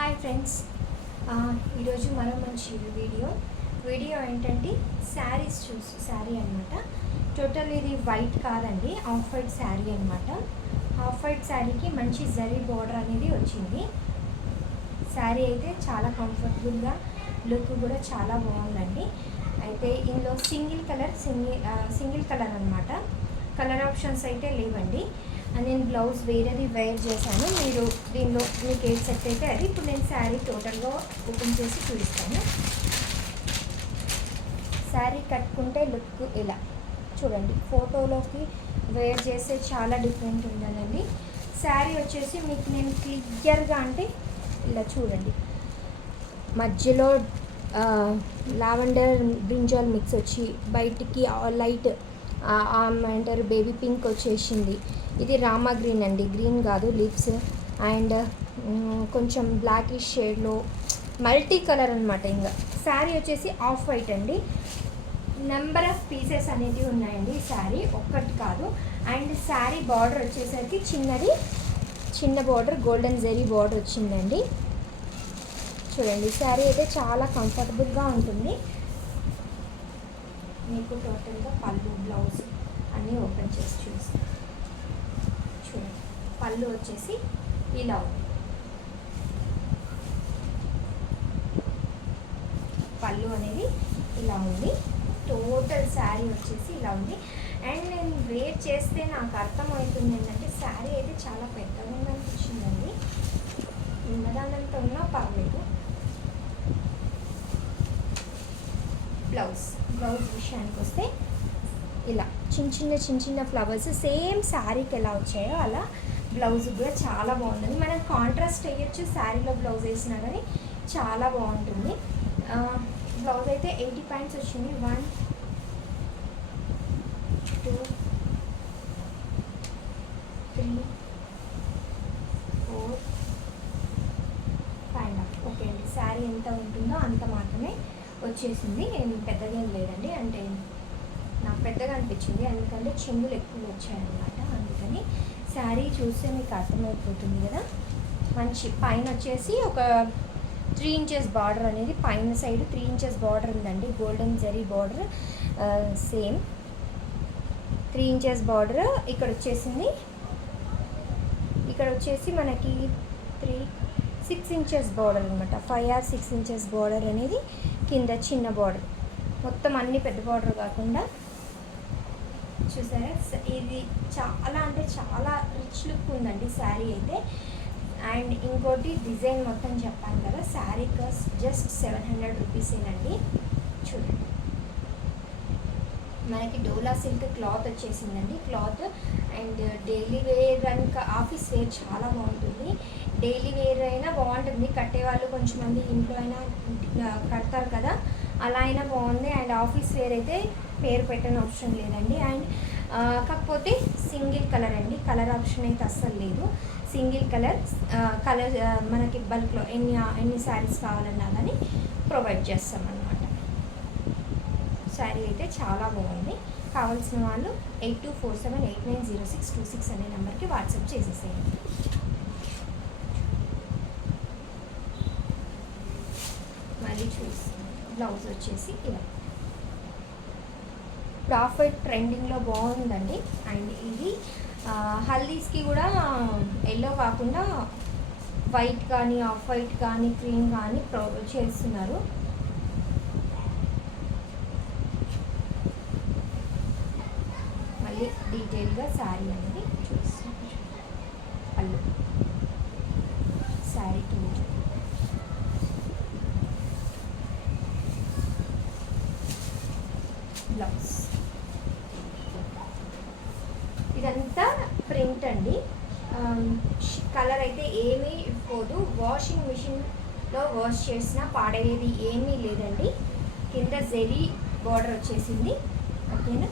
Hi friends, ఈరోజు మరో మంచి వీడియో ఏంటంటే శారీ అనమాట. టోటల్ ఇది వైట్ కాదండి, ఆఫ్ వైట్ శారీ అనమాట. ఆఫ్ వైట్ శారీకి మంచి జరీ బార్డర్ అనేది వచ్చింది. శారీ అయితే చాలా కంఫర్టబుల్గా, లుక్ కూడా చాలా బాగుందండి. అయితే ఇందులో సింగిల్ కలర్ అనమాట. కలర్ ఆప్షన్స్ అయితే లేవండి. నేను బ్లౌజ్ వేరేది వేర్ చేశాను. మీరు దీనిలో మీకు ఏది సెట్ అయితే అది. ఇప్పుడు నేను శారీ టోటల్గా ఓపెన్ చేసి చూపిస్తాను. శారీ కట్టుకుంటే లుక్ ఇలా చూడండి, ఫోటోలోకి వేర్ చేస్తే చాలా డిఫరెంట్ ఉంటుందండి. శారీ వచ్చేసి మీకు నేను క్లియర్గా అంటే ఇలా చూడండి, మధ్యలో లావెండర్ బ్రింజాల్ మిక్స్ వచ్చి బయటికి లైట్ ఏమంటారు బేబీ పింక్ వచ్చేసింది. ఇది రామా గ్రీన్ అండి, గ్రీన్ కాదు లీవ్స్. అండ్ కొంచెం బ్లాకిష్ షేడ్లో మల్టీ కలర్ అనమాట. ఇంకా శారీ వచ్చేసి ఆఫ్ వైట్ అండి. నెంబర్ ఆఫ్ పీసెస్ అనేవి ఉన్నాయండి. శారీ ఒక్కటి కాదు. అండ్ శారీ బార్డర్ వచ్చేసరికి చిన్న బార్డర్, గోల్డెన్ జరీ బార్డర్ వచ్చిందండి. చూడండి, శారీ అయితే చాలా కంఫర్టబుల్గా ఉంటుంది. మీకు టోటల్గా పళ్ళు, బ్లౌజ్ అన్నీ ఓపెన్ చేసి చూస్తాను. చూడండి, పళ్ళు వచ్చేసి ఇలా ఉంది. పళ్ళు అనేది ఇలా ఉంది. టోటల్ శారీ వచ్చేసి ఇలా ఉంది. అండ్ నేను వేర్ చేస్తే నాకు అర్థమవుతుంది ఏంటంటే శారీ అయితే చాలా పెద్దగా ఉందనిపించిందండి. ఉన్నదానంత ఉన్నా పర్లేదు. బ్లౌజ్ విషయానికి వస్తే ఇలా చిన్న ఫ్లవర్స్ సేమ్ శారీకి ఎలా వచ్చాయో అలా బ్లౌజ్ కూడా చాలా బాగుంటుంది. మనం కాంట్రాస్ట్ వేయచ్చు, శారీలో బ్లౌజ్ వేసినా కానీ చాలా బాగుంటుంది. బ్లౌజ్ అయితే 80 పాయింట్స్ వచ్చింది. 1 2 3 4 5. ఓకే అండి, శారీ ఎంత ఉంటుందో అంత మాత్రమే వచ్చేసింది. ఏం పెద్దగా ఏం లేదండి. అంటే నాకు పెద్దగా అనిపించింది, ఎందుకంటే చెంగులు ఎక్కువ వచ్చాయన్నమాట. అందుకని శారీ చూస్తే మీకు అర్థమైపోతుంది కదా. మంచి పైన వచ్చేసి ఒక 3 ఇంచెస్ బార్డర్ అనేది, పైన సైడ్ 3 ఇంచెస్ బార్డర్ ఉందండి. Golden zari border same 3 inches border ఇక్కడ వచ్చేసింది. ఇక్కడ వచ్చేసి మనకి 6 ఇంచెస్ బార్డర్ అనమాట. 5 or 6 ఇంచెస్ బార్డర్ అనేది కింద చిన్న బార్డర్. మొత్తం అన్ని పెద్ద బార్డర్ కాకుండా చూసారా, ఇది చాలా అంటే చాలా రిచ్ లుక్ ఉందండి శారీ అయితే. అండ్ ఇంకోటి డిజైన్ మొత్తం చెప్పాను కదా, శారీ కాస్ట్ జస్ట్ 700 రూపీసేనండి. చూడండి, మనకి డోలా సిల్క్ క్లాత్ వచ్చేసిందండి. క్లాత్ అండ్ డైలీ వేర్ కనుక ఆఫీస్ వేర్ చాలా బాగుంటుంది. డైలీ వేర్ అయినా బాగుంటుంది, కట్టేవాళ్ళు కొంచెం మంది ఇంట్లో అయినా కడతారు కదా, అలా అయినా బాగుంది. అండ్ ఆఫీస్ వేర్ అయితే పేరు పెట్టని అవసరం లేదండి. అండ్ కాకపోతే సింగిల్ కలర్ అండి, కలర్ ఆప్షన్ అయితే అస్సలు లేదు. సింగిల్ కలర్ మనకి బల్క్లో ఎన్ని శారీస్ కావాలన్నా కానీ ప్రొవైడ్ చేస్తామన్నమాట. శారీ అయితే చాలా బాగుంది. కావాల్సిన వాళ్ళు 8247890626 అనే నెంబర్కి వాట్సాప్ చేసేసేయండి. మళ్ళీ చూసి బ్లౌజ్ వచ్చేసి ఇలా ప్రాఫిట్ ట్రెండింగ్లో బాగుందండి. అండ్ ఇది హల్దీస్కి కూడా ఎల్లో కాకుండా వైట్ కానీ, ఆఫ్ వైట్ కానీ, క్రీమ్ కానీ చేస్తున్నారు. మళ్ళీ డీటెయిల్గా శారీ అనేది చూస్తున్నాను. పళ్ళు, శారీకి బ్లౌజ్, ఇదంతా ప్రింట్ అండి. కలర్ అయితే ఏమీ పోదు. వాషింగ్ మిషన్లో వాష్ చేసినా పాడేది ఏమీ లేదండి. కింద జెరీ బార్డర్ వచ్చేసింది. ఓకేనా.